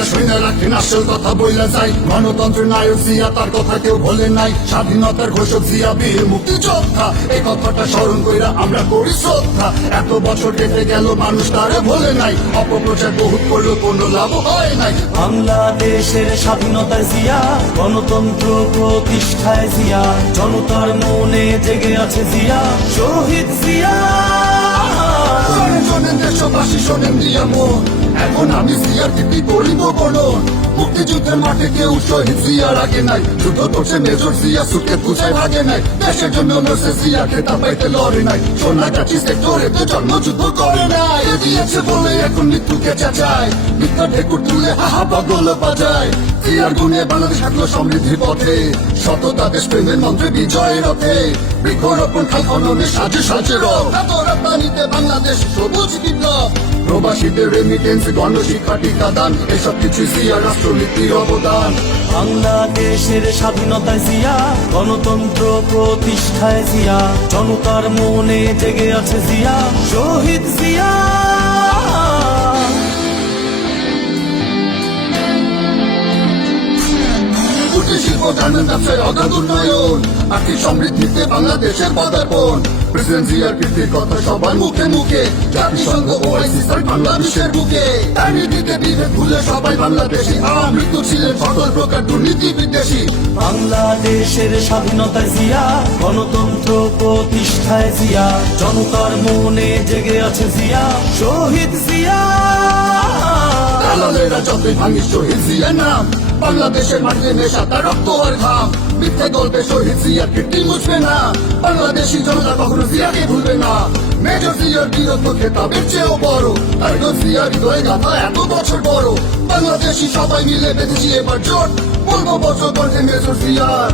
ছেলেরা শুনে রাখেন আসল কথা বইলা যায়। গণতন্ত্রের নায়ক জিয়া, তার কথা কেউ ভোলে নাই। স্বাধীনতার ঘোষক জিয়া, বীর মুক্তিযোদ্ধা, এই কথাটা স্মরণ কইরা আমরা করি শ্রদ্ধা। এত বছর কেটে গেল, মানুষ তারে ভোলে নাই। অপপ্রচার বহুত করলো, কোনো লাভ হয় নাই। বাংলাদেশের স্বাধীনতার জিয়া, গণতন্ত্র প্রতিষ্ঠায় জিয়া, জনতার মনে জেগে আছে জিয়া, শহীদ জিয়া। শোনেন শোনেন দেশবাসী, শোনেন দিয়া মন, এখন আমি জিয়ার কীর্তি করিব বর্ণন। মুক্তিযুদ্ধের মাঠে কেউ শহীদ জিয়ার আগে নাই। যুদ্ধ করছে মেজর জিয়া, সুটকে পুছায় ভাগে নাই। দেশের জন্য লড়ছে জিয়া, খেতা পাইতে লড়ে নাই। সোনাগাছি সেক্টরে তো জন্মযুদ্ধ করে নাই। এ দিয়েছে বলে এখন মৃত্যুকে চেঁচায়, মিথ্যা ঢেকুর তুলে হাহা পাগল বাজায়। জিয়ার গুণে বাংলাদেশ হাঁটলো সমৃদ্ধির পথে, সততা দেশপ্রেমের মন্ত্রে বিজয়ের রথে। বৃক্ষরোপণ খাল খননে সাজে সাজে রথ, রাজধানীতে বাংলাদেশ সবুজ বিপ্লব। প্রবাসীদের রেমিটেন্স, গণশিক্ষা, টিকাদান, এসব কিছু জিয়ার রাষ্ট্রনীতির অবদান। বাংলাদেশের স্বাধীনতায় জিয়া, গণতন্ত্র প্রতিষ্ঠায় জিয়া, জনতার মনে জেগে আছে জিয়া, শহীদ জিয়া। কুটির শিল্প, গার্মেন্ট ব্যবসায় অগাধ উন্নয়ন, আর্থিক সমৃদ্ধিতে বাংলাদেশের পদার্পণ। প্রেসিডেন্ট জিয়ার কীর্তির কথা সবার মুখে মুখে, জাতিসংঘ ওআইসি স্যার বাংলা বিশ্বের বুকে। রাজনীতিতে বিভেদ ভুলে সবাই বাংলাদেশি, আমৃত্যু ছিলেন সকল প্রকার দুর্নীতি বিদ্বেষী। বাংলাদেশের স্বাধীনতার জিয়া, গণতন্ত্র প্রতিষ্ঠায় জিয়া, জনতার মনে জেগে আছে জিয়া, শহীদ জিয়া। দালালেরা যতই ভাঙি শহীদ জিয়ার নাম, বাংলাদেশের মাটিতে নেশা তার রক্ত আর ঘাম। মিথ্যে গল্পে শহীদ জিয়ার কীর্তি মুছবে না, বাংলাদেশি জনতা কখনো জিয়াকে ভুলবে না। মেজর জিয়ার বীরত্ব খেতাবের চেয়েও বড়, টাইগার জিয়ার হৃদয় গাথা এত বছর বড়। বাংলাদেশি সবাই মিলে বেঁধেছি এবার জোট, বলবো বছর কণ্ঠে মেজর জিয়ার।